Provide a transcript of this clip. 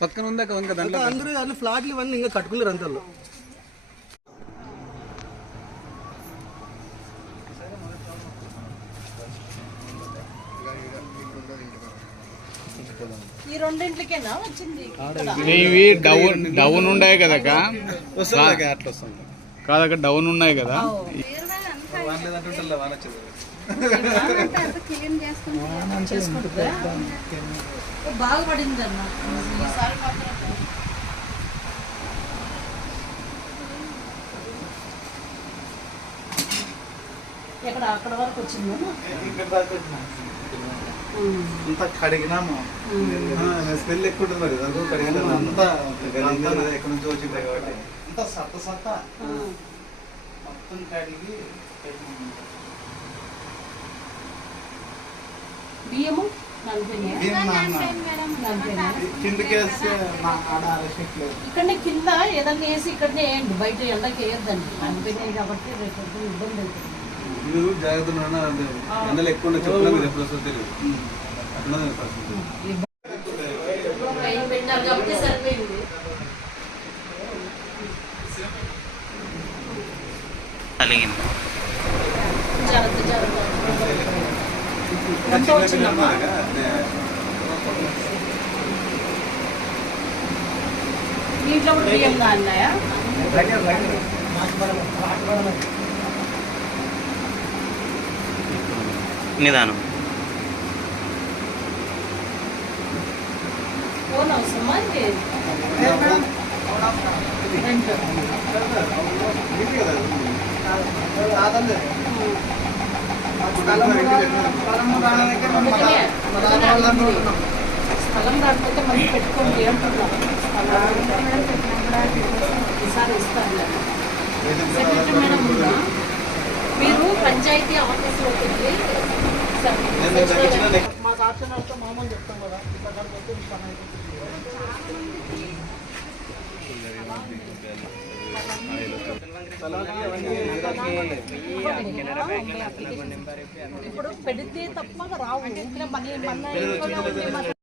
పక్కన ఉందా వంక దాంట్లో అందరూ అన్ని ఫ్లాట్లు ఇవన్నీ ఇంకా కట్టుకున్నారు అంతలో. ఈ రెండింటికేనా వచ్చింది? ఇవి డౌన్ ఉన్నాయి కదా అట్లా వస్తుంది కాదక్క, డౌన్ ఉన్నాయి కదా. బాగా పడింది అన్న ఈసారి మాత్రం. ఎక్కడ అక్కడ వరకు వచ్చిందా? అంతా కడిగినాము, స్మెల్ ఎక్కువ ఉంటుంది మరి అదో కడిగిన అంతా ఎక్కడి నుంచి వచ్చింది కాబట్టి అంతా సత్త మొత్తం కడిగి. బియ్యము ఇక్కడనే కింద ఏదన్నా వేసి ఇక్కడనే వేయండి, బయట ఎండకి వేయద్దండి. అనిపోయినాయి కాబట్టి రేపు ఇబ్బంది అవుతుంది. మీరు జాగ్రత్తగా ఎండలు ఎక్కువ చెప్పినా మీరు ఎప్పుడు వస్తుందో తెలియదు. పెట్టారు కాబట్టి సరిపోయింది. జాగ్రత్త జాగ్రత్త. ఇంట్లో కూడా బియ్యంగా అన్నాయా? నిదానం. ఫోన్ అవసరమా? స్థలం రాకపోతే మళ్ళీ పెట్టుకోండి అంటున్నాం. ఈసారి ఇస్తారు. సెక్రటరీ మేడం ఉందా? మీరు పంచాయతీ ఆఫీస్లోకి వెళ్ళి మాకు ఆప్షన్ అవుతా మామూలు చెప్తాం కదా. ఇప్పుడు పెడితే తప్ప రావు. మన